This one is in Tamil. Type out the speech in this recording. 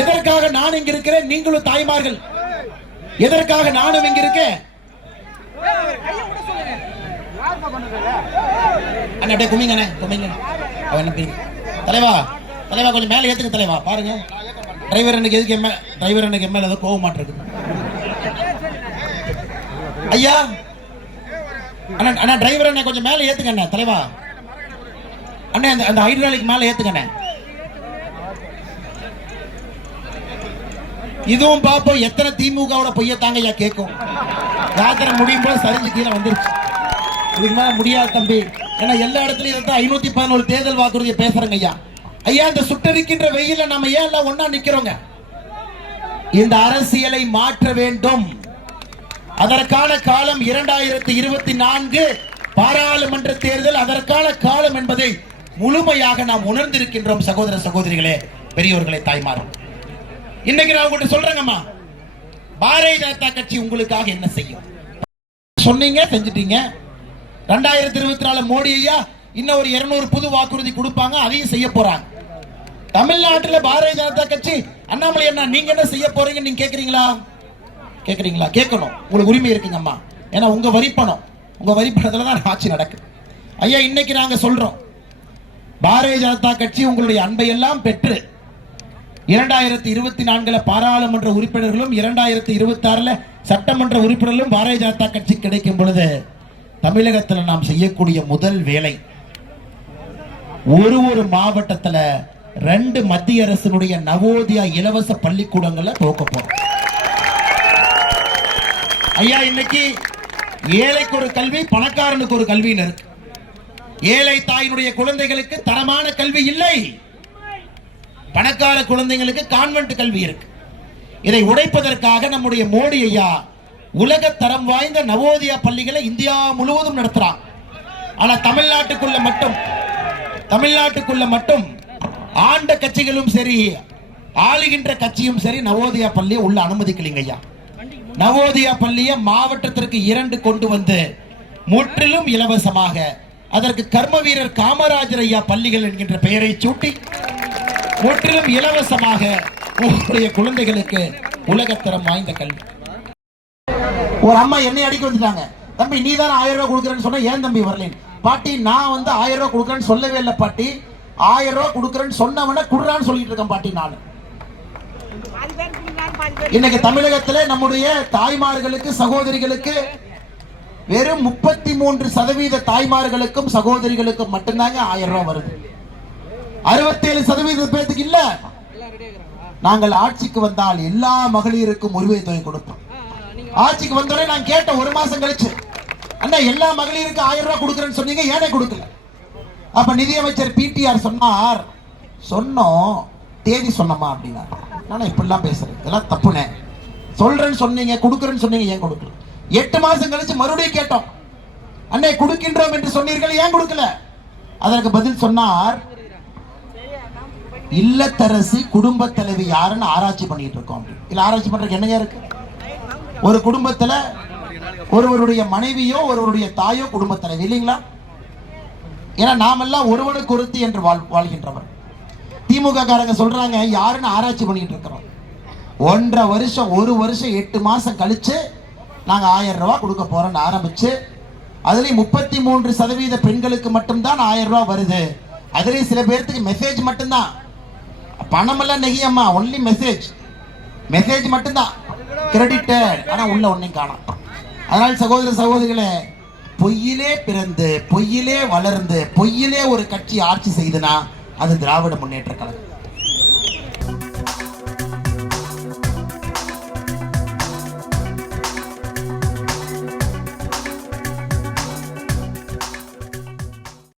எதற்காக நான் இங்க இருக்கிறேன்? நீங்களும் தாய்மார்கள். எதற்காக நானும் இங்க இருக்கேன்? தலைவா தலைவா கொஞ்சம் மேல ஏத்துக்க தலைவா. பாருங்க டிரைவர் எனக்கு எதுக்கு டிரைவர் எனக்கு எம்எல்ஏ ஏதோ கோவ மாட்டிருக்கு. ஐயா அண்ணா அண்ணா டிரைவர் அண்ணா கொஞ்சம் மேல ஏத்துக்க அண்ணா. தலைவா அண்ணா அந்த ஹைட்ராலிக் மேல ஏத்துக்க அண்ணா. இதுவும் பாப்போம் எத்தனை திமுகவோட பொய்ய தாங்க ஐயா கேட்கும். யாத்திரை முடியும் போது சரிஞ்சு கீழே வந்துருச்சு. இதுக்கு மேல முடியாது தம்பி. ஏன்னா எல்லா இடத்துலயும் 511 தேர்தல் வாக்குறுதியை பேசுறேங்க ஐயா. ஐயா இந்த சுட்டரிக்கின்ற வெயில நம்ம ஏன் எல்லாம் ஒன்னா நிக்கிறோங்க? இந்த அரசியலை மாற்ற வேண்டும். அதற்கான காலம் 2024 பாராளுமன்ற தேர்தல். அதற்கான காலம் என்பதை முழுமையாக நாம் உணர்ந்திருக்கின்றோம். சகோதர சகோதரிகளே, பெரியோர்களே, தாய்மார்கள், இன்னைக்கு நான் உங்கள்கிட்ட சொல்றேங்கம்மா, பாரதிய ஜனதா கட்சி உங்களுக்காக என்ன செய்யும் சொன்னீங்க, செஞ்சிட்டீங்க. 2024 மோடி ஐயா இன்னும் ஒரு 200 புது வாக்குறுதி கொடுப்பாங்க, அதையும் செய்ய போறாங்க. தமிழ்நாட்டில் பாரதிய ஜனதா கட்சி அண்ணாமலை அண்ணா நீங்க என்ன செய்ய போறீங்க நீங்க கேக்குறீங்களா? கேக்குறீங்களா? கேட்கணும், உங்களுக்கு உரிமை இருக்குங்க அம்மா. ஏன்னா உங்க வரிப்பணம், உங்க வரிப்பணத்துல தான் ஆட்சி நடக்குது. ஐயா இன்னைக்கு நாங்க சொல்றோம், பாரதிய ஜனதா கட்சி உங்களுடைய அன்பை எல்லாம் பெற்று 2024 பாராளுமன்ற உறுப்பினர்களும் 2026 சட்டமன்ற உறுப்பினர்களும் பாரதிய ஜனதா கட்சி கிடைக்கும் பொழுது தமிழகத்தில் நாம் செய்யக்கூடிய முதல் வேலை, ஒரு மாவட்டத்தில் 2 மத்திய அரசினுடைய நவோதயா இலவச பள்ளிக்கூடங்களை துவக்க போறோம். ஐயா இன்னைக்கு ஏழைக்கு ஒரு கல்வி, பணக்காரனுக்கு ஒரு கல்வின்னு இருக்கு. ஏழை தாயினுடைய குழந்தைகளுக்கு தரமான கல்வி இல்லை, பணக்கார குழந்தைகளுக்கு கான்வென்ட் கல்வி இருக்கு. இதை உடைப்பதற்காக நம்முடைய மோடி ஐயா உலக தரம் வாய்ந்த நவோதயா பள்ளிகளை இந்தியா முழுவதும் நடத்துறாங்க. ஆனா தமிழ்நாட்டுக்குள்ள மட்டும் ஆண்ட கட்சிகளும் சரி, ஆளுகின்ற கட்சியும் சரி நவோதயா பள்ளியை உள்ள அனுமதிக்கலைங்க ஐயா. நவோதயா பள்ளியை மாவட்டத்திற்கு 2 கொண்டு வந்து முற்றிலும் இலவசமாக, அதற்கு கர்ம வீரர் காமராஜர் ஐயா பள்ளிகள் என்கின்ற பெயரை சூட்டி முற்றிலும் இலவசமாக உங்களுடைய குழந்தைகளுக்கு உலகத்தரம் வாய்ந்த கல்வி. ஒரு அம்மா என்னை அடிக்க வந்துட்டாங்க, தம்பி நீ தான் 1000 ரூபாய் கொடுக்குறேன்னு சொன்ன, ஏன் தம்பி வரல? பாட்டி நான் 1000 ரூபாய் கொடுக்குறேன்னு சொல்லவே இல்லை பாட்டி, 1000 ரூபாய் கொடுக்குறேன்னு சொன்னவன குடுறான்னு சொல்லிட்டு இருக்கேன் பாட்டி. நான் இன்னைக்கு தமிழகத்தில் நம்முடைய தாய்மார்களுக்கு சகோதரிகளுக்கு வெறும் 33% தாய்மார்களுக்கும் சகோதரிகளுக்கும் மட்டும்தாங்க 1000 ரூபாய் வருது. 67% பேருக்கு இல்ல. நாங்கள் ஆட்சிக்கு வந்தால் எல்லா மகளிருக்கும் உரிமை தொகை கொடுப்போம். ஆட்சிக்கு வந்தோடனே நான் கேட்ட 1 மாசம் கழிச்சு, அண்ணா எல்லா மகளிருக்கு 1000 ரூபாய் கொடுக்குறேன்னு சொன்னீங்க, ஏனே கொடுக்கல? அப்ப நிதியமைச்சர் பிடிஆர் சொன்னார், சொன்னோம் தேதி சொன்னமா அப்படின்னா. நான் இப்படிலாம் பேசுறேன், இதெல்லாம் தப்புனே. சொல்றேன்னு சொன்னீங்க, கொடுக்குறேன்னு சொன்னீங்க, ஏன் கொடுக்கல? 8 மாசம் கழிச்சு மறுபடியும் கேட்டோம், அண்ணே கொடுக்கின்றோம் என்று சொன்னீர்கள், ஏன் கொடுக்கல? அதற்கு பதில் சொன்னார், இல்லத்தரசி குடும்ப தலைவி யாருன்னு ஆராய்ச்சி பண்ணிட்டு இருக்கோம். இல்ல ஆராய்ச்சி பண்றதுக்கு என்னங்க இருக்கு? ஒரு குடும்பத்துல ஒருவருடைய மனைவியோ ஒருவருடைய தாயோ குடும்ப தலைவி இல்லைங்களா? ஏன்னா நாமெல்லாம் ஒருவனுக்கு ஒருத்தி என்று வாழ்கின்றவர். திமுக காரங்க சொல்றாங்க யாருன்னு ஆராய்ச்சி பண்ணிட்டு இருக்கிறோம். 1.5 வருஷம் 1 வருஷம் 8 மாசம் கழிச்சு நாங்க 1000 ரூபாய் கொடுக்க போறோம்னு ஆரம்பிச்சு, அதுலயும் 33% பெண்களுக்கு மட்டும்தான் 1000 ரூபாய் வருது. அதுலயும் சில பேருக்கு மெசேஜ் மட்டும்தான், பணம் எல்லாம் நெகியம்மா, ஒன்லி மெசேஜ் மட்டும்தான் கிரெடிட்டட், ஆனா உள்ள ஒன்னையும் காணோம். அதனால சகோதர சகோதரிகளே, பொய்யிலே பிறந்து பொய்யிலே வளர்ந்து பொய்யிலே ஒரு கட்சி ஆட்சி செய்துனா அது திராவிட முன்னேற்ற கழகம்.